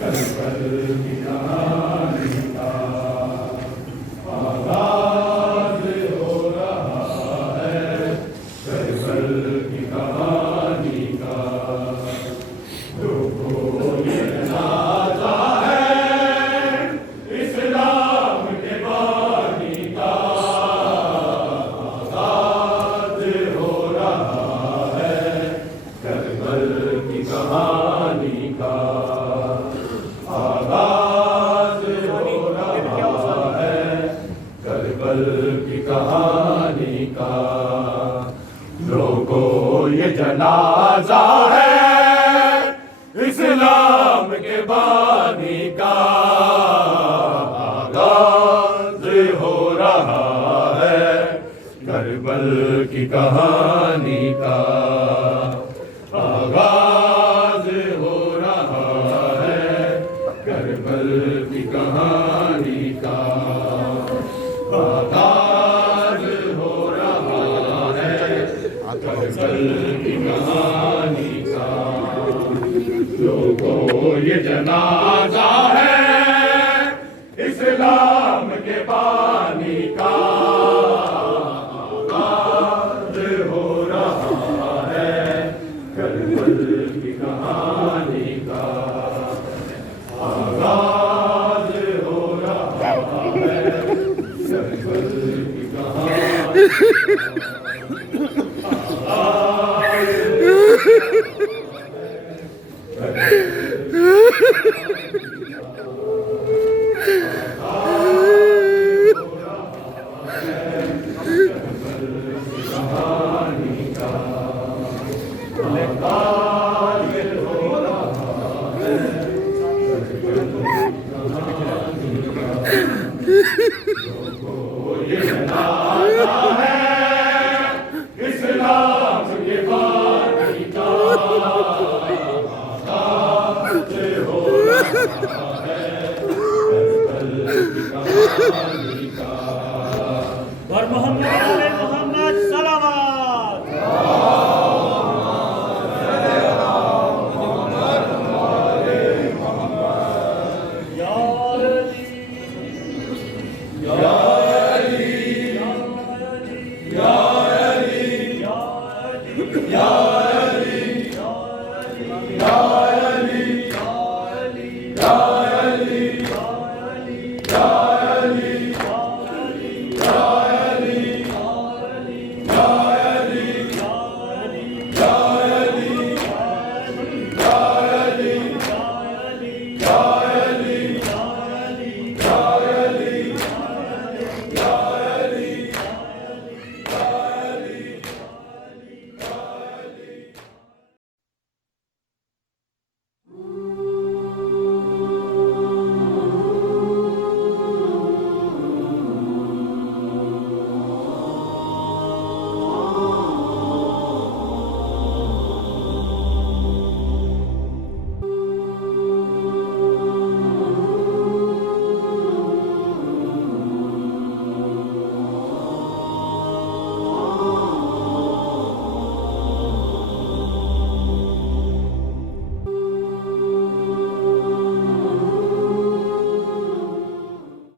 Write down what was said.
कल कल की कहानी का आगाज हो रहा है, कल कल की कहानी का। लोगों ये नाता है इस्लाम के बानी का, आगाज हो रहा है, कल कल की कहानी का। आगाज हो रहा है, कल कल की कहानी का। लोगों ये जनाजा है इस्लाम के बानी का, आगाज हो रहा है, करबल की कहानी का। आगाज हो रहा है, करबल की कहानी का। आगाज हो रहा है, करबल की कहानी का। लोगों ये जनाजा है इस्लाम के बानी का, आगाज हो रहा है, करबल की कहानी का। आगाज हो रहा है, करबल की कहानी का।